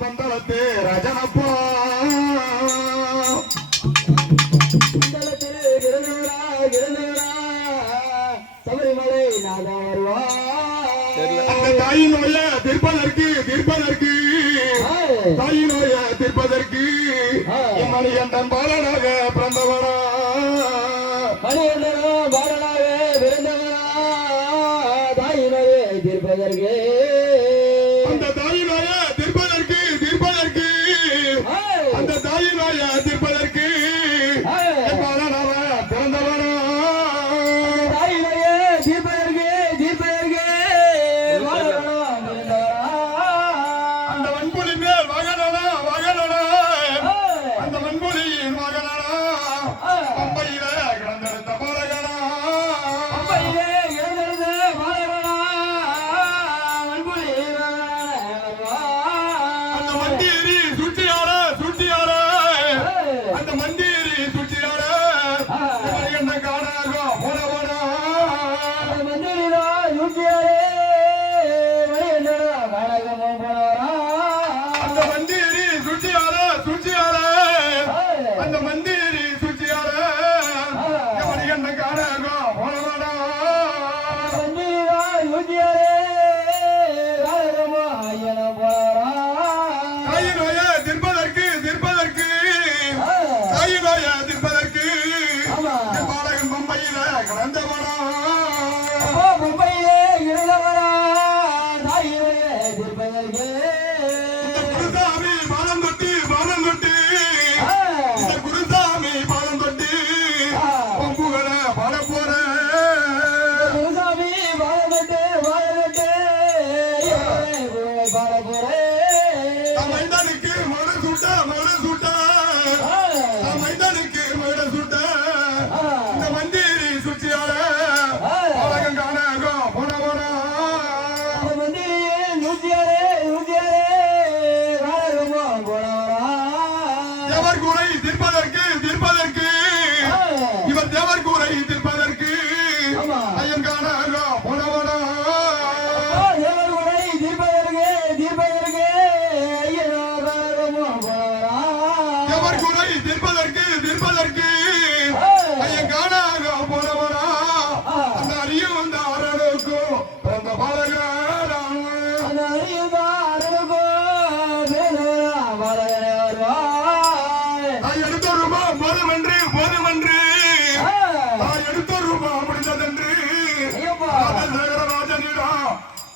மண்டலத்து ரஜனப்போ மண்டலத்தில் இருந்தவரா இருந்தவரா சபரிமலை நாதா வருவா. தாயினுடைய திருப்பதற்கு திருப்பதற்கு. தாயினுடைய திருப்பதற்கு. மணிகண்டன் பாலனாக பிறந்தவரா மணிகண்டனா பாலனாக பிறந்தவரா தாயினுடைய திருப்பதற்கு குருசாமி பாலம் கொட்டி பாலம் கொட்டி குருசாமி பாலம் கொட்டி பொங்குகள பாட போற. குருசாமி பாலம் சுட்ட மனு தேவர் கூரை தீர்ப்பதற்கு தீர்ப்பதற்கு இவர் தேவர் கூரை தீர்ப்பதற்கு ஐயன் காணோ போனவனோ தேவர் கூரை தீர்ப்பதற்கு தீர்ப்பதற்கு தேவர்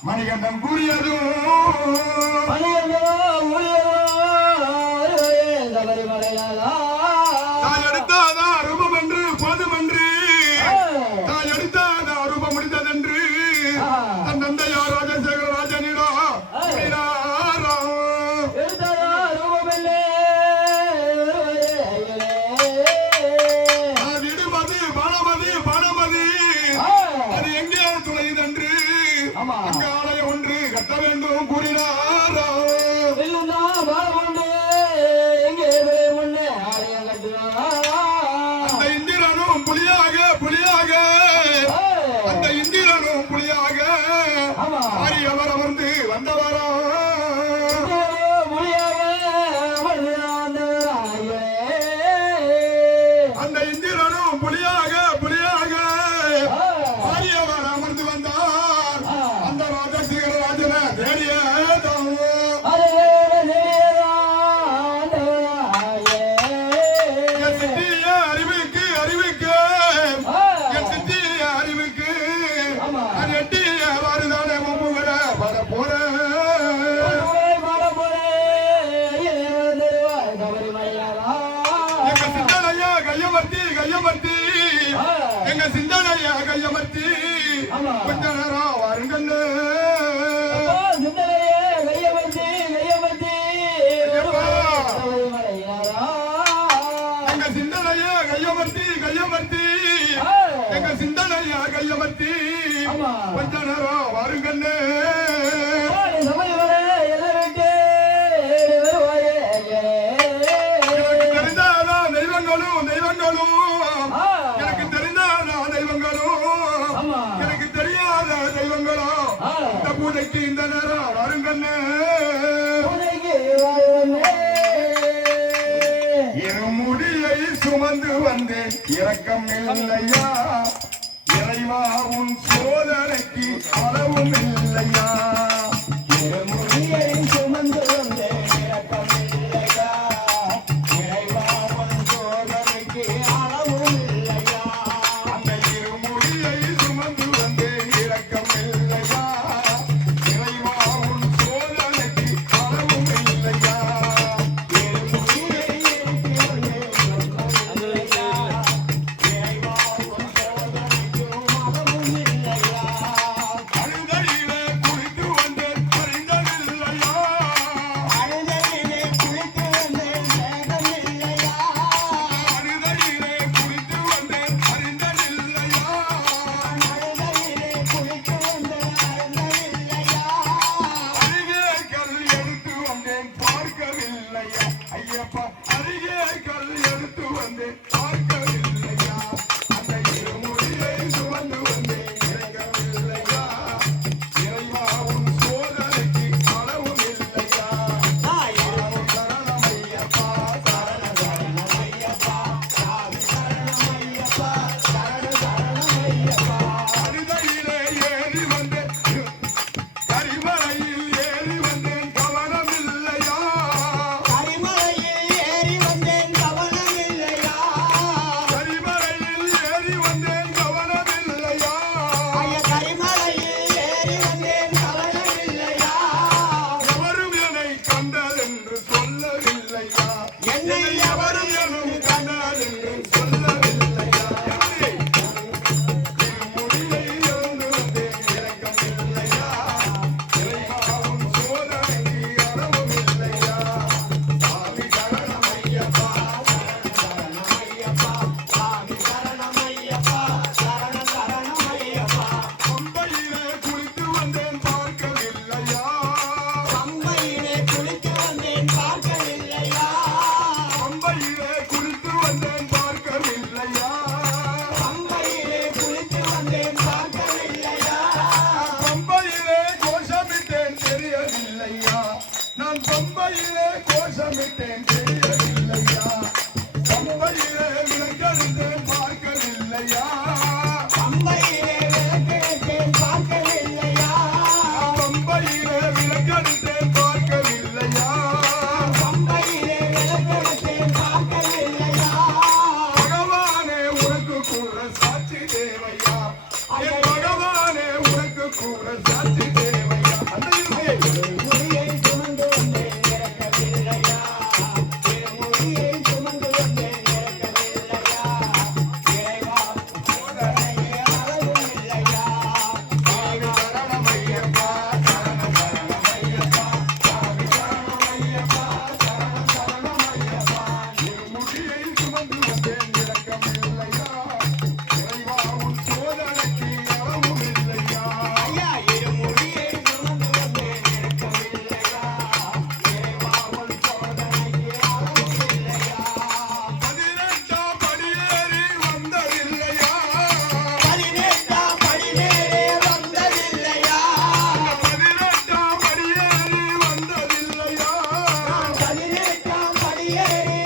மணிகண்டம் கூறியதும் மணிகண்டா வந்தவாறு தெய்வங்களும். எனக்கு தெரிஞ்சாத தெய்வங்களும். எனக்கு தெரியாதா தெய்வங்களும். இந்த பூஜைக்கு இந்த நேரம் வருங்கண்ணே இருமுடியை சுமந்து வந்து இறக்கம் இல்லையா? இறைவா உன் சோதனைக்கு அளவும் இல்லையா? இருமுடி Okay.